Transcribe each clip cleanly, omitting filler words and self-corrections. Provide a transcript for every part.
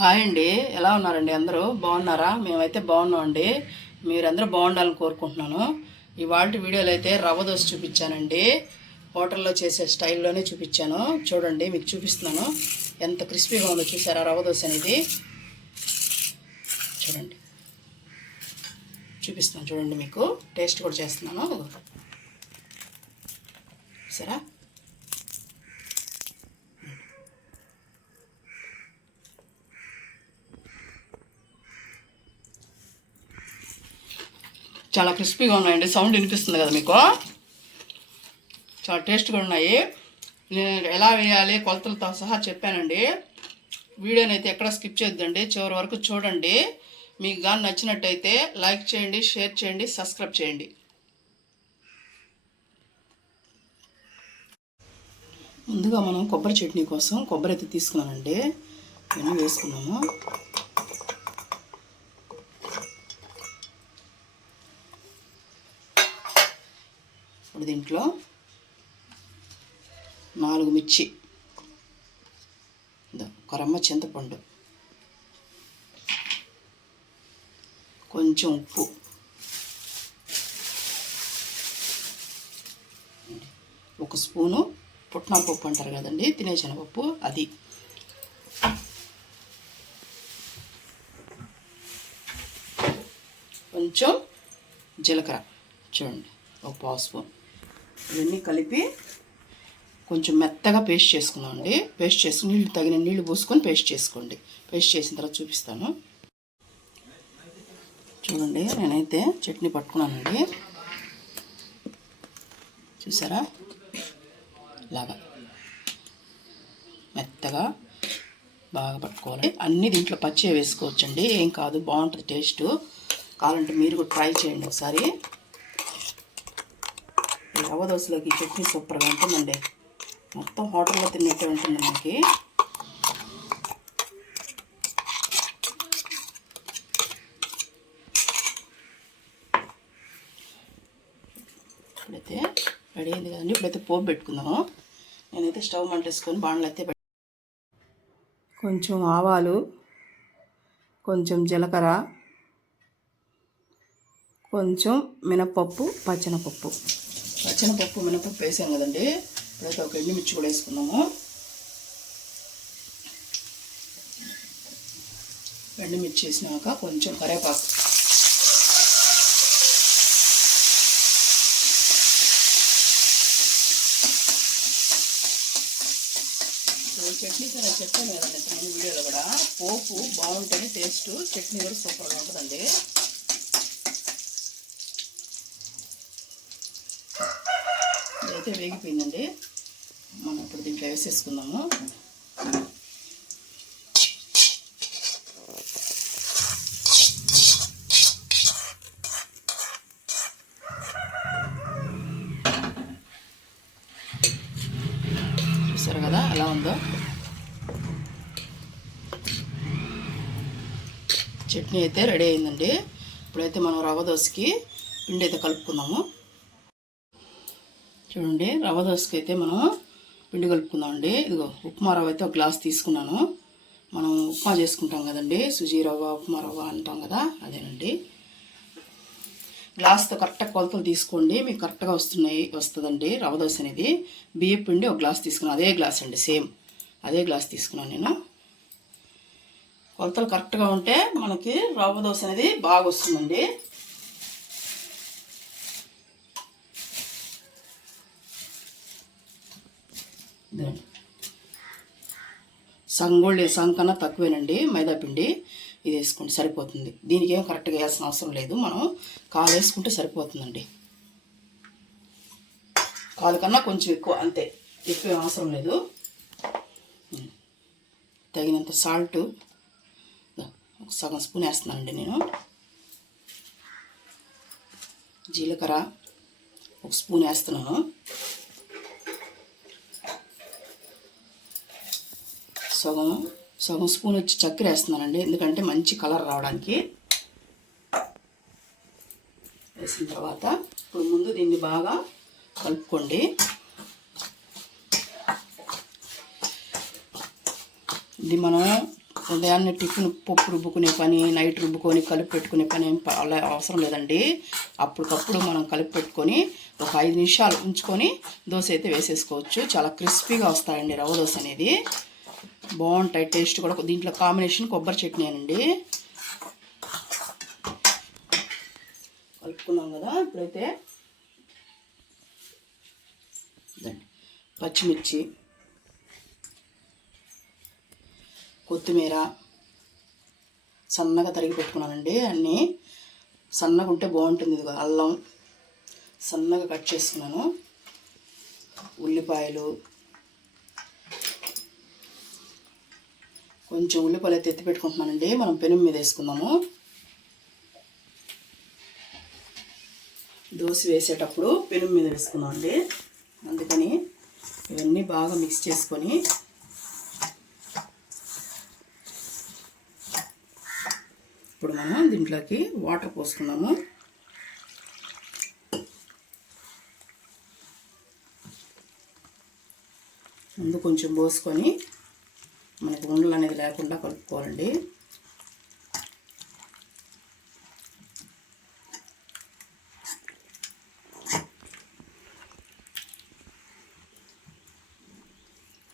Hi అండి, ఎలా ఉన్నారండి? అందరూ బాగున్నారా? మేమైతే బాగున్నామండి. మీరందరూ బాగుండాలని కోరుకుంటున్నాను. ఇవాళ వీడియోలో అయితే రవ్వ దోశ చూపించానండి. హోటల్లో చేసే స్టైల్లోనే చూపించాను. చూడండి, మీకు చూపిస్తున్నాను. ఎంత క్రిస్పీగా ఉందో చూసారా రవ్వ దోశ అనేది. చూడండి, చూపిస్తున్నాను. చూడండి, మీకు టేస్ట్ కూడా చేస్తున్నాను. సరే, చాలా క్రిస్పీగా ఉన్నాయండి. సౌండ్ వినిపిస్తుంది కదా మీకు? చాలా టేస్ట్గా ఉన్నాయి. నేను ఎలా వేయాలి కొలతలతో సహా చెప్పానండి. వీడియోని అయితే ఎక్కడ స్కిప్ చేయొద్దండి, చివరి వరకు చూడండి. మీకు కానీ నచ్చినట్టయితే లైక్ చేయండి, షేర్ చేయండి, సబ్స్క్రైబ్ చేయండి. ముందుగా మనం కొబ్బరి చట్నీ కోసం కొబ్బరి అయితే తీసుకున్నానండి. ఇవన్నీ వేసుకున్నాము. ఇప్పుడు దీంట్లో 4 మిర్చి, ఒక రమ్మ చింతపండు, కొంచెం ఉప్పు, ఒక స్పూను పుట్నాల పప్పు అంటారు కదండి, తినే శనగపప్పు, అది కొంచెం జీలకర్ర, చూడండి ఒక పావు స్పూన్. ఇవన్నీ కలిపి కొంచెం మెత్తగా పేస్ట్ చేసుకున్నామండి. పేస్ట్ చేసుకుని నీళ్ళు తగిన నీళ్ళు పోసుకొని పేస్ట్ చేసుకోండి. పేస్ట్ చేసిన తర్వాత చూపిస్తాను. చూడండి, నేనైతే చట్నీ పట్టుకున్నానండి. చూసారా, ఇలాగా మెత్తగా బాగా పట్టుకోవాలి. అన్నీ దీంట్లో పచ్చిగా వేసుకోవచ్చండి, ఏం కాదు, బాగుంటుంది టేస్ట్. కావాలంటే మీరు కూడా ట్రై చేయండి ఒకసారి. రవ్వ దోశలోకి చట్నీ సూపర్గా ఉంటుందండి. మొత్తం హోటల్లో తిన్నట్టే ఉంటుంది మనకి. ఇప్పుడైతే రెడీ అయింది కదండి. ఇప్పుడైతే పోపు పెట్టుకుందాము. నేనైతే స్టవ్ మంటేసుకొని బాండ్లు అయితే కొంచెం ఆవాలు, కొంచెం జీలకర్ర, కొంచెం మినపప్పు, పచ్చెనపప్పు మినపప్పు వేసాం కదండి. ఇప్పుడైతే ఒక ఎండుమిర్చి కూడా వేసుకున్నాము. ఎండుమిర్చి వేసినాక కొంచెం కరివేపాకు, చట్నీ కూడా చెప్పాను కదండి నేను వీడియోలో కూడా. పోపు బాగుంటుంది, టేస్ట్ చట్నీ కూడా సూపర్గా ఉంటుందండి. ఇదైతే వేగిపోయిందండి. మనం ఇప్పుడు దీంట్లో వేసేసుకుందాము. చూసారు కదా ఎలా ఉందో. చట్నీ అయితే రెడీ అయిందండి. ఇప్పుడైతే మనం రవ్వ దోశకి పిండి అయితే కలుపుకుందాము. చూడండి, రవ్వ దోశకి అయితే మనం పిండి కలుపుకుందామండి. ఇదిగో ఉప్మా రవ్వ అయితే ఒక గ్లాస్ తీసుకున్నాను. మనం ఉప్మా చేసుకుంటాం కదండి, సుజీ రవ్వ, ఉప్మా రవ్వ అంటాం కదా, అదేనండి. గ్లాస్తో కరెక్ట్గా కొలతలు తీసుకోండి, మీకు కరెక్ట్గా వస్తుందండి రవ్వ దోశ అనేది. బియ్యం పిండి ఒక గ్లాస్ తీసుకున్నాను, అదే గ్లాస్ అండి, సేమ్ అదే గ్లాస్ తీసుకున్నాను నేను. కొలతలు కరెక్ట్గా ఉంటే మనకి రవ్వ దోశ అనేది బాగా వస్తుందండి. సగం కన్నా తక్కువేనండి మైదా పిండి. ఇది వేసుకోండి, సరిపోతుంది. దీనికి ఏం కరెక్ట్గా వేయాల్సిన అవసరం లేదు, మనం కాలు వేసుకుంటే సరిపోతుందండి. కాలు కన్నా కొంచెం ఎక్కువ, అంతే, ఎక్కువ అవసరం లేదు. తగినంత సాల్ట్ ఒక సగం స్పూన్ వేస్తున్నానండి నేను. జీలకర్ర ఒక స్పూన్ వేస్తున్నాను. సగం స్పూన్ వచ్చి చక్కెర వేస్తున్నానండి, ఎందుకంటే మంచి కలర్ రావడానికి. వేసిన తర్వాత ఇప్పుడు ముందు దీన్ని బాగా కలుపుకోండి. ఇది మనం ఉదయాన్నే టిఫిన్ పప్పు రుబ్బుకునే పని, నైట్ రుబ్బుకొని కలిపి పెట్టుకునే పని ఏం అలా అవసరం లేదండి. అప్పటికప్పుడు మనం కలిపి పెట్టుకొని ఒక 5 నిమిషాలు ఉంచుకొని దోశ అయితే వేసేసుకోవచ్చు. చాలా క్రిస్పీగా వస్తాయండి రవ్వ దోశ అనేది. బాగుంటాయి. టేస్ట్ కూడా దీంట్లో కాంబినేషన్ కొబ్బరి చట్నీ అండి. కలుపుకున్నాం కదా. ఇప్పుడైతే పచ్చిమిర్చి, కొత్తిమీర సన్నగా తరిగి పెట్టుకున్నానండి. అన్నీ సన్నగా ఉంటే బాగుంటుంది. ఇదిగో అల్లం సన్నగా కట్ చేసుకున్నాను. ఉల్లిపాయలు, కొంచెం ఉల్లిపాయలు అయితే ఎత్తి పెట్టుకుంటున్నానండి. మనం పెనం మీద వేసుకుందాము. దోశ వేసేటప్పుడు పెనం మీద వేసుకుందామండి. అందుకని ఇవన్నీ బాగా మిక్స్ చేసుకొని ఇప్పుడు మనం దీంట్లోకి వాటర్ పోసుకున్నాము. ముందు కొంచెం పోసుకొని మనకి ఉండలు అనేది లేకుండా కలుపుకోవాలండి.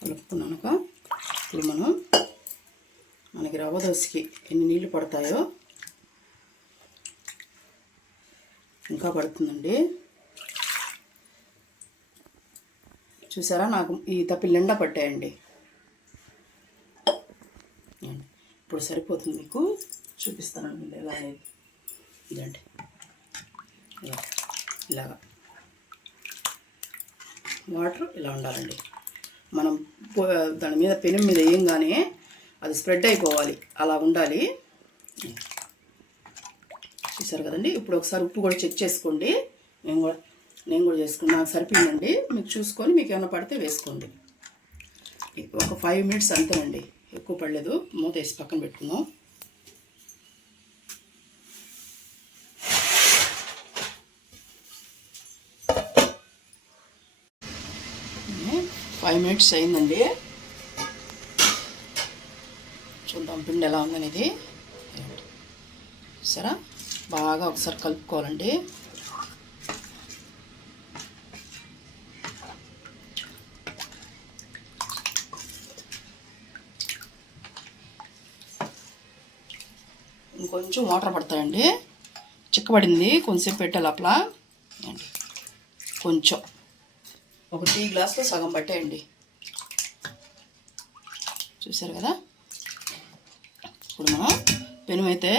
కలుపుకున్నాక ఇప్పుడు మనకి రవ్వ దోశకి ఎన్ని నీళ్ళు పడతాయో ఇంకా పడుతుందండి. చూసారా, నాకు ఈ తప్పిలు నిండా పట్టాయండి. ఇప్పుడు సరిపోతుంది. మీకు చూపిస్తానండి ఎలా అనేది. ఇదండి ఇలాగా వాటర్ ఇలా ఉండాలండి. మనం దాని మీద పెనం మీద వేయంగానే అది స్ప్రెడ్ అయిపోవాలి, అలా ఉండాలి. చూసారు కదండి. ఇప్పుడు ఒకసారి ఉప్పు కూడా చెక్ చేసుకోండి. నేను కూడా చేసుకున్నాను. నాకు సరిపోయిందండి. మీకు చూసుకొని మీకు ఏమైనా పడితే వేసుకోండి. ఒక 5 మినిట్స్ అంతేనండి, ఎక్కువ పడలేదు. మూత వేసి పక్కన పెట్టుకుందాం. ఫైవ్ మినిట్స్ అయిందండి. చూద్దాం పిండి ఎలా ఉందనేది. సరే, బాగా ఒకసారి కలుపుకోవాలండి. ఇంకొంచెం వాటర్ పడతాయండి. చిక్కబడింది, కొంచెంసేపు పెట్టే లోపల కొంచెం ఒక టీ గ్లాస్లో సగం పట్టేయండి. చూసారు కదా. ఇప్పుడు మనం పెనం అయితే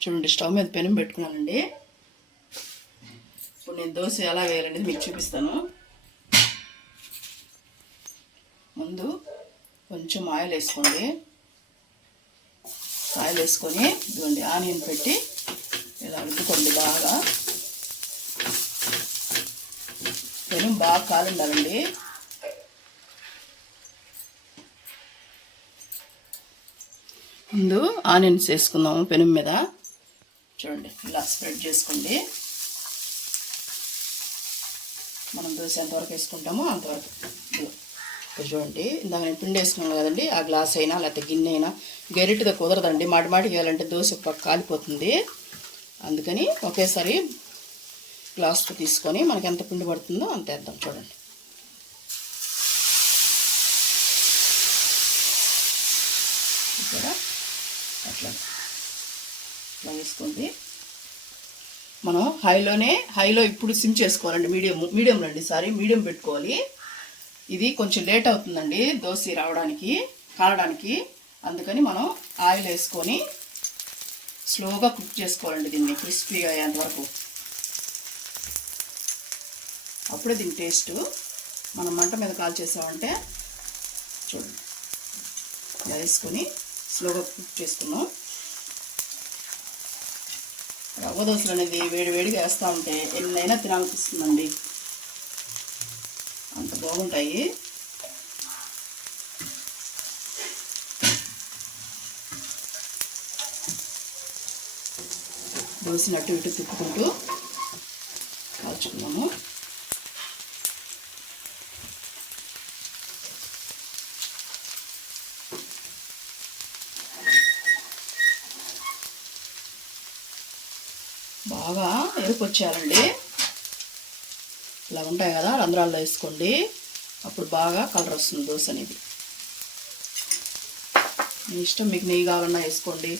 చూడండి, స్టవ్ మీద పెనం పెట్టుకున్నానండి. ఇప్పుడు నేను దోశ ఎలా వేయాలనేది మీకు చూపిస్తాను. ముందు కొంచెం ఆయిల్ వేసుకోండి. ఆయిల్ వేసుకొని ఇదిగోండి ఆనియన్ పెట్టి ఇలా అడుపుకోండి. బాగా పెనం బాగా కాలుండాలండి. ముందు ఆనియన్స్ వేసుకుందాము పెనం మీద. చూడండి ఇలా స్ప్రెడ్ చేసుకోండి. మనం దోశ ఎంతవరకు వేసుకుంటామో అంతవరకు. చూడండి, ఇందాక నేను పిండి వేసుకున్నాను కదండి, ఆ గ్లాస్ అయినా లేకపోతే గిన్నె అయినా గరిటెతో కుదరదండి. మాటిమాటికి వేయాలంటే దోశ కాలిపోతుంది. అందుకని ఒకేసారి గ్లాస్తో తీసుకొని మనకి ఎంత పిండి పడుతుందో అంత వేద్దాం. చూడండి, ఇక్కడ అట్లా వేసుకోండి. మనం హైలో ఇప్పుడు సిమ్ చేసుకోవాలండి. మీడియంలో అండి, మీడియం పెట్టుకోవాలి. ఇది కొంచెం లేట్ అవుతుందండి దోశ కాలడానికి. అందుకని మనం ఆయిల్ వేసుకొని స్లోగా కుక్ చేసుకోవాలండి దీన్ని, క్రిస్పీగా అయ్యేంతవరకు. అప్పుడే దీని టేస్ట్. మనం మంట మీద కాల్ చేసామంటే చూడండి ఇలా వేసుకొని స్లోగా కుక్ చేసుకున్నాం. రవ్వ దోశలు అనేది వేడిగా వేస్తూ ఉంటే ఎన్నైనా తినాలనిపిస్తుందండి, అంత బాగుంటాయి. దోశని అటు ఇటు తిప్పుకుంటూ కాల్చుకున్నాము. బాగా ఎరుపు వచ్చేయాలండి. ఇలా ఉంటాయి కదా, రంధ్రాల్లో వేసుకోండి, అప్పుడు బాగా కలర్ వస్తుంది దోశ అనేది. మీ ఇష్టం, మీకు నెయ్యి కావాలన్నా వేసుకోండి,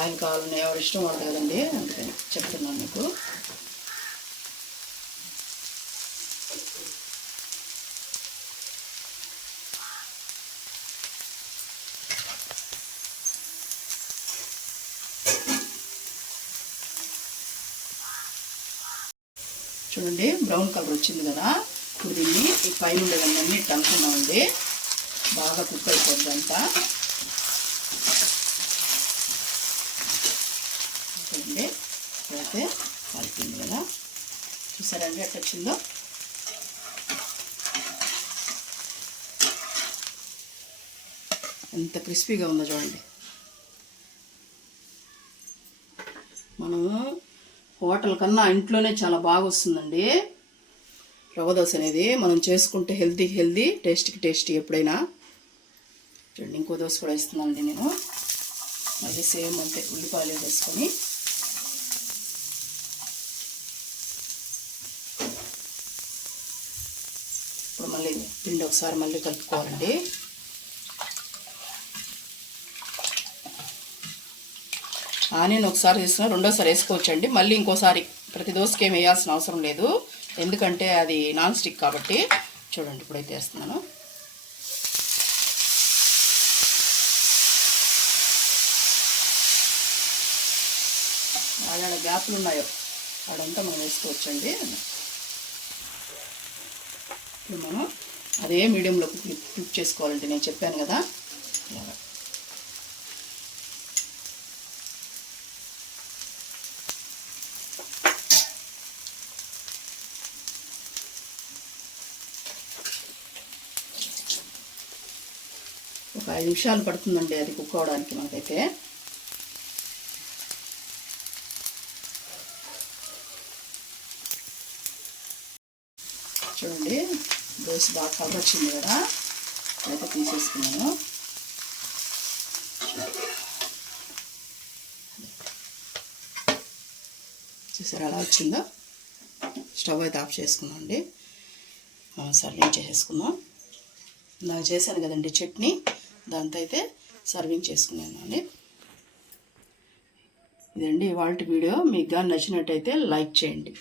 ఆయిల్ కావాలన్నా ఎవరి ఇష్టం వాళ్ళు కదండి, అందుకని చెప్తున్నాను మీకు. చూడండి బ్రౌన్ కలర్ వచ్చింది కదా, ఇప్పుడు దీన్ని ఈ పైన ఉండేవన్నీ అనుకున్నామండి, బాగా కుక్ అయిపోద్ది అంతా. చూడండి ఇప్పుడైతే కలిపింది కదా, చూసారండి ఎట్లా వచ్చిందో. ఎంత క్రిస్పీగా ఉందో చూడండి. మనము హోటల్ కన్నా ఇంట్లోనే చాలా బాగా వస్తుందండి రవ్వ దోశ అనేది. మనం చేసుకుంటే హెల్తీ, టేస్టీ ఎప్పుడైనా. చూడండి ఇంకో దోశ కూడా ఇస్తున్నానండి నేను. మళ్ళీ సేమ్ అంతే, ఉల్లిపాయలు వేసుకొని ఇప్పుడు మళ్ళీ పిండి ఒకసారి మళ్ళీ కలుపుకోవాలండి. ఆనియన్ ఒకసారి వేసిన రెండోసారి వేసుకోవచ్చండి. మళ్ళీ ఇంకోసారి ప్రతి దోశకి ఏమి వేయాల్సిన అవసరం లేదు, ఎందుకంటే అది నాన్ స్టిక్ కాబట్టి. చూడండి ఇప్పుడైతే వేస్తున్నాను. ఆడ గ్యాప్లు ఉన్నాయో అదంతా మనం వేసుకోవచ్చండి. ఇప్పుడు మనం అదే మీడియంలో కుక్ చేసుకోవాలంటే నేను చెప్పాను కదా, అలాగా. ఒక 5 నిమిషాలు పడుతుందండి అది కుక్ అవడానికి మనకైతే. చూడండి దోశ బాగా కలర్ వచ్చింది కదా, అయితే తీసేసుకున్నాను. చూసారా ఎలా వచ్చిందో. స్టవ్ అయితే ఆఫ్ చేసుకున్నాం అండి, మనం సర్వింగ్ చేసేసుకుందాం. నాకు చేశాను కదండి చట్నీ, దాంతో అయితే సర్వింగ్ చేసుకున్నాను అండి. ఇదండి ఇవాళ వీడియో. మీకు కానీ నచ్చినట్టయితే లైక్ చేయండి.